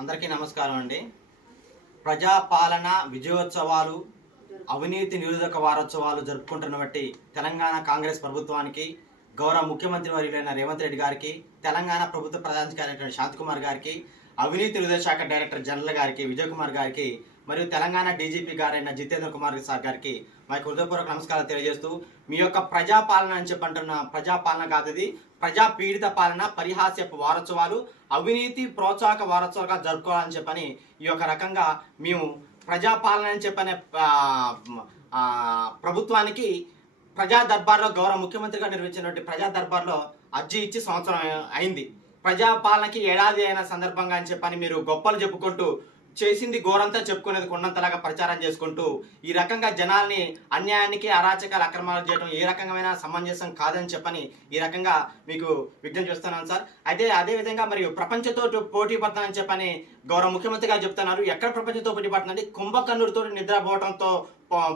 అందరికీ నమస్కారం అండి. ప్రజాపాలన విజయోత్సవాలు, అవినీతి నిరోధక వారోత్సవాలు జరుపుకుంటున్నటువంటి తెలంగాణ కాంగ్రెస్ ప్రభుత్వానికి, గౌరవ ముఖ్యమంత్రి వర్యులైన రేవంత్ రెడ్డి గారికి, తెలంగాణ ప్రభుత్వ ప్రధాన కార్యదర్శి శాంతికుమార్ గారికి, అవినీతి నిరోధక శాఖ డైరెక్టర్ జనరల్ గారికి విజయ్ కుమార్ గారికి, మరియు తెలంగాణ డీజీపీ గారైన జితేంద్ర కుమార్ సార్ గారికి మా హృదయపూర్వక నమస్కారాలు తెలియజేస్తూ, మీ యొక్క ప్రజాపాలన అని చెప్పంటున్న ప్రజాపాలన కాదు, ఇది ప్రజా పీడిత పాలన పరిహాస్యపు వారోత్సవాలు, అవినీతి ప్రోత్సాహక వారోత్సవాలుగా జరుపుకోవాలని చెప్పని ఈ యొక్క రకంగా మేము ప్రజాపాలన అని చెప్పనే ప్రభుత్వానికి ప్రజా దర్బార్లో గౌరవ ముఖ్యమంత్రిగా నిర్వహించినటువంటి ప్రజా దర్బార్లో అర్జీ ఇచ్చి సంవత్సరం అయింది. ప్రజాపాలనకి ఏడాది అయిన సందర్భంగా అని చెప్పని మీరు గొప్పలు చెప్పుకుంటూ చేసింది ఘోరంతా చెప్పుకునేది కొండంతలాగా ప్రచారం చేసుకుంటూ ఈ రకంగా జనాల్ని అన్యాయానికి అరాచకాలు అక్రమాలు చేయడం ఏ రకమైన సమంజసం కాదని చెప్పని ఈ రకంగా మీకు విజ్ఞప్తి చేస్తున్నాను సార్. అయితే అదేవిధంగా మరియు ప్రపంచంతో పోటీ పడుతుందని చెప్పని గౌరవ ముఖ్యమంత్రి గారు చెప్తున్నారు. ఎక్కడ ప్రపంచంతో పోటీ పడుతుందండి? కుంభకర్ణుడితో నిద్రపోవడంతో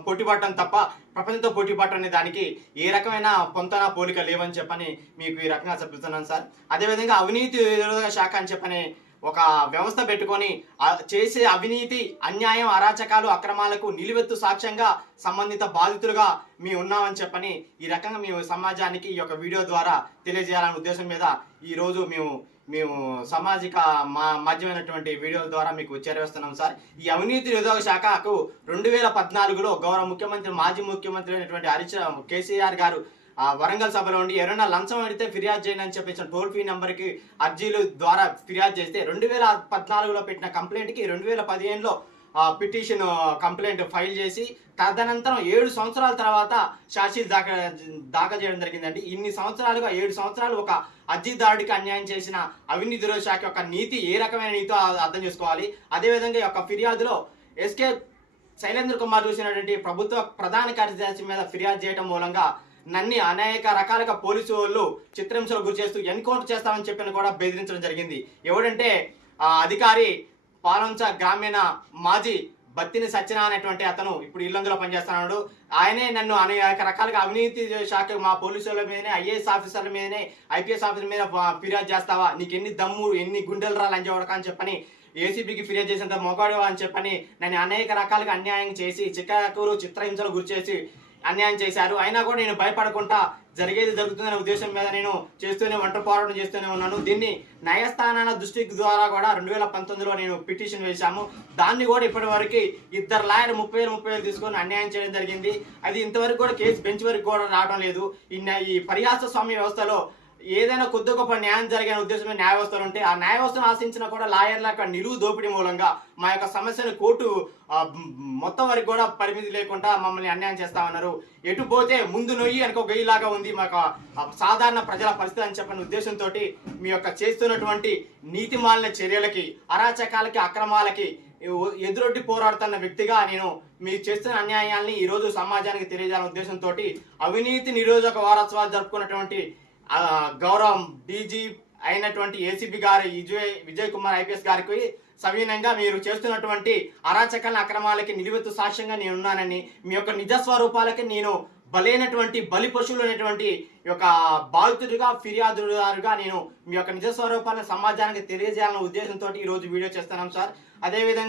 పోటీ పడటం తప్ప ప్రపంచంతో పోటీ పడటం అనే దానికి ఏ రకమైన పొంతన పోలిక లేవని చెప్పని మీకు ఈ రకంగా చెప్తున్నాను సార్. అదేవిధంగా అవినీతి నిరోధక శాఖ అని చెప్పని ఒక వ్యవస్థ పెట్టుకొని చేసే అవినీతి, అన్యాయం, అరాచకాలు, అక్రమాలకు నిలువెత్తు సాక్ష్యంగా సంబంధిత బాధితులుగా మేము ఉన్నామని చెప్పని ఈ రకంగా మేము సమాజానికి ఈ యొక్క వీడియో ద్వారా తెలియజేయాలనే ఉద్దేశం మీద ఈరోజు మేము సామాజిక మాధ్యమైనటువంటి వీడియోల ద్వారా మీకు చేరవేస్తున్నాం సార్. ఈ అవినీతి నిరోధక శాఖకు 2014లో గౌరవ ముఖ్యమంత్రి మాజీ ముఖ్యమంత్రి అయినటువంటి కేసీఆర్ గారు వరంగల్ సభలో ఉండి ఎవరైనా లంచం అడిగితే ఫిర్యాదు చేయండి అని చెప్పేసి టోల్ ఫ్రీ నెంబర్కి అర్జీలు ద్వారా ఫిర్యాదు చేస్తే 2014లో పెట్టిన కంప్లైంట్కి 2015లో పిటిషన్ కంప్లైంట్ ఫైల్ చేసి తదనంతరం 7 సంవత్సరాల తర్వాత ఛార్జ్షీట్ దాఖలు చేయడం జరిగిందండి. ఇన్ని సంవత్సరాలుగా 7 సంవత్సరాలు ఒక అర్జీదారుడికి అన్యాయం చేసిన అవినీతి నిరోధక శాఖ యొక్క నీతి ఏ రకమైన నీతో అర్థం చేసుకోవాలి. అదేవిధంగా ఈ యొక్క ఫిర్యాదులో ఎస్కే శైలేంద్ర కుమార్ చూసినటువంటి ప్రభుత్వ ప్రధాన కార్యదర్శి మీద ఫిర్యాదు చేయడం మూలంగా నన్ను అనేక రకాలుగా పోలీసు వాళ్ళు చిత్రహింసలకు గురి చేస్తూ ఎన్కౌంటర్ చేస్తామని చెప్పిన కూడా బెదిరించడం జరిగింది. ఎవడంటే అధికారి పాలంచ గ్రామీణ మాజీ బత్తిని సత్యనా అనేటువంటి అతను ఇప్పుడు ఇల్లందులో పనిచేస్తున్నాడు. ఆయనే నన్ను అనేక రకాలుగా అవినీతి శాఖ మా పోలీసుల మీదనే, ఐఏఎస్ ఆఫీసర్ల మీదనే, ఐపీఎస్ ఆఫీసర్ మీద ఫిర్యాదు చేస్తావా, నీకు ఎన్ని దమ్ము, ఎన్ని గుండెలు రా లంచవడక అని చెప్పని ఏసీబీకి ఫిర్యాదు చేసేంత మొగాడేవా అని చెప్పని నన్ను అనేక రకాలుగా అన్యాయం చేసి చికాకులు చిత్రహింసలు గురి చేసి అన్యాయం చేశారు. అయినా కూడా నేను భయపడకుండా జరిగేది జరుగుతుందనే ఉద్దేశం మీద నేను పోరాటం చేస్తూనే ఉన్నాను. దీన్ని న్యాయస్థానాల దృష్టి ద్వారా కూడా 2019లో నేను పిటిషన్ వేశాము. దాన్ని కూడా ఇప్పటివరకు 2 లాయర్ 30,000 తీసుకొని అన్యాయం చేయడం జరిగింది. అది ఇంతవరకు కూడా కేసు బెంచ్ వరకు కూడా రావడం లేదు. ఈ పరిహాస స్వామ్య వ్యవస్థలో ఏదైనా కొద్ది గొప్ప న్యాయం జరిగే ఉద్దేశంలో న్యాయ వ్యవస్థలు ఉంటే ఆ న్యాయ వ్యవస్థను ఆశించినా కూడా లాయర్ల యొక్క నిలువు దోపిడీ మూలంగా మా యొక్క సమస్యను కోర్టు మొత్తం వరకు కూడా పరిమితి లేకుండా మమ్మల్ని అన్యాయం చేస్తామన్నారు. ఎటు పోతే ముందు నొయ్యి అనుకో గొయ్యిలాగా ఉంది మా సాధారణ ప్రజల పరిస్థితి అని చెప్పిన ఉద్దేశంతో మీ యొక్క చేస్తున్నటువంటి నీతిమాలిన చర్యలకి, అరాచకాలకి, అక్రమాలకి ఎదురొడ్డి పోరాడుతున్న వ్యక్తిగా నేను మీరు చేస్తున్న అన్యాయాల్ని ఈరోజు సమాజానికి తెలియజేయాలనే ఉద్దేశంతో అవినీతి నిరోధక వారోత్సవాలు జరుపుకున్నటువంటి గౌరవం డీజీ అయినటువంటి ఏసీబీ గారు విజయ్ కుమార్ ఐపీఎస్ గారికి సవినయంగా మీరు చేస్తున్నటువంటి అరాచకాల అక్రమాలకి నిలువెత్తు సాక్ష్యంగా నేను ఉన్నానని, మీ యొక్క నిజస్వరూపాలకి నేను బలైనటువంటి బలి పశువులు అనేటువంటి యొక్క బాధితుడిగా, ఫిర్యాదుదారుగా నేను మీ యొక్క నిజస్వరూపాలను సమాజానికి తెలియజేయాలనే ఉద్దేశంతో ఈరోజు వీడియో చేస్తున్నాం సార్. అదేవిధంగా